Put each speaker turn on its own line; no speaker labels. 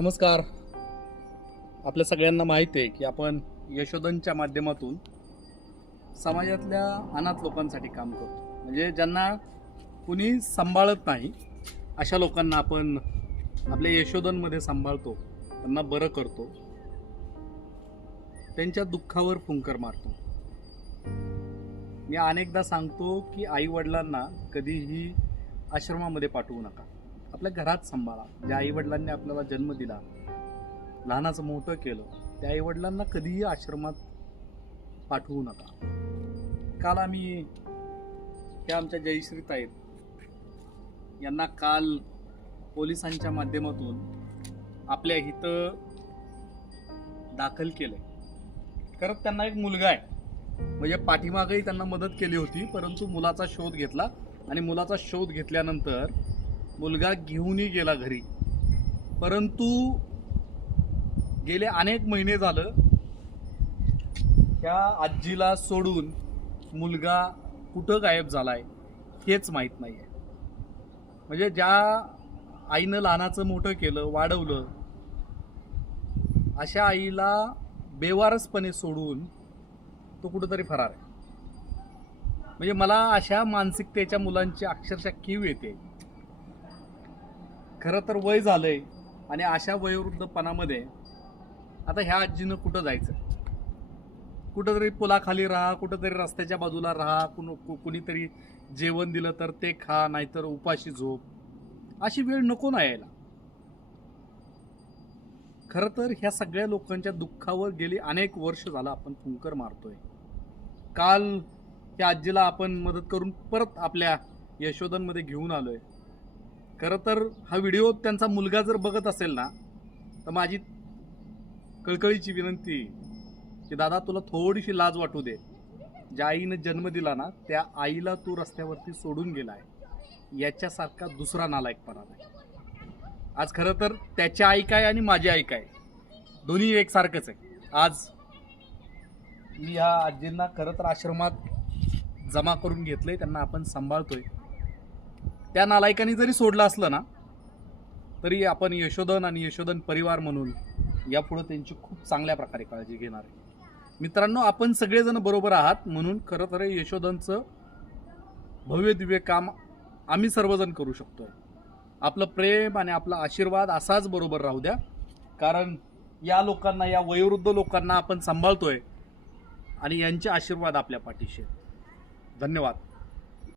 नमस्कार. आपल्या सगळ्यांना माहिती आहे की आपण यशोधनच्या माध्यमातून समाजातल्या अनाथ लोकांसाठी काम करतो. म्हणजे ज्यांना कुणी सांभाळत नाही अशा लोकांना आपण आपल्या यशोधनमध्ये सांभाळतो त्यांना बरं करतो. त्यांच्या दुःखावर फुंकर मारतो. मी अनेकदा सांगतो की आई वडिलांना कधीही आश्रमामध्ये पाठवू नका. आपल्या घरात सांभाळा. ज्या आईवडिलांनी आपल्याला जन्म दिला लहानाचं मोठं केलं त्या आईवडिलांना कधीही आश्रमात पाठवू नका. काल आम्ही त्या आमच्या जयश्रीत आहेत यांना काल पोलिसांच्या माध्यमातून आपल्या इथं दाखल केलं खरं त्यांना एक मुलगा आहे. म्हणजे पाठीमागही त्यांना मदत केली होती परंतु मुलाचा शोध घेतला आणि मुलाचा शोध घेतल्यानंतर मुलगा घेऊनही गेला घरी. परंतु गेले अनेक महिने झालं त्या आजीला सोडून मुलगा कुठं गायब झालाय हेच माहीत नाही आहे म्हणजे ज्या आईनं लहानाचं मोठं केलं वाढवलं अशा आईला बेवारसपणे सोडून तो कुठंतरी फरार आहे. म्हणजे मला अशा मानसिकतेच्या मुलांची अक्षरशः कीव येते. खरं तर वय झालंय आणि अशा वयोवृद्धपणामध्ये आता ह्या आजीनं कुठं जायचं? कुठंतरी पुलाखाली राहा कुठंतरी रस्त्याच्या बाजूला राहा कुण कु- कुणीतरी जेवण दिलं तर ते खा नाहीतर उपाशी झोप. अशी वेळ नको ना यायला. खरं तर ह्या सगळ्या लोकांच्या दुःखावर गेली अनेक वर्ष झालं आपण फुंकर मारतोय. काल त्या आजीला आपण मदत करून परत आपल्या यशोधनमध्ये घेऊन आलोय. खरं तर हा व्हिडिओ त्यांचा मुलगा जर बघत असेल ना तर माझी कळकळीची विनंती की दादा तुला थोडीशी लाज वाटू दे. ज्या आईनं जन्म दिला ना त्या आईला तू रस्त्यावरती सोडून गेलाय. याच्यासारखा दुसरा नालायकपणा नाही. आज खरं तर त्याच्या आई काय आणि माझी आई काय? दोन्ही एकसारखंच आहे. आज मी ह्या आजींना खरं तर आश्रमात जमा करून घेतलंय त्यांना आपण सांभाळतोय. त्या नालायकांनी जरी सोडलं असलं ना तरी आपण यशोधन आणि यशोधन परिवार म्हणून यापुढं त्यांची खूप चांगल्या प्रकारे काळजी घेणार आहे. मित्रांनो आपण सगळेजण बरोबर आहात म्हणून खरं तर यशोधनचं भव्य दिव्य काम आम्ही सर्वजण करू शकतो आपलं प्रेम आणि आपला आशीर्वाद असाच बरोबर राहू द्या. कारण या लोकांना या वयोवृद्ध लोकांना आपण सांभाळतोय आणि यांचे आशीर्वाद आपल्या पाठीशी आहेत. धन्यवाद.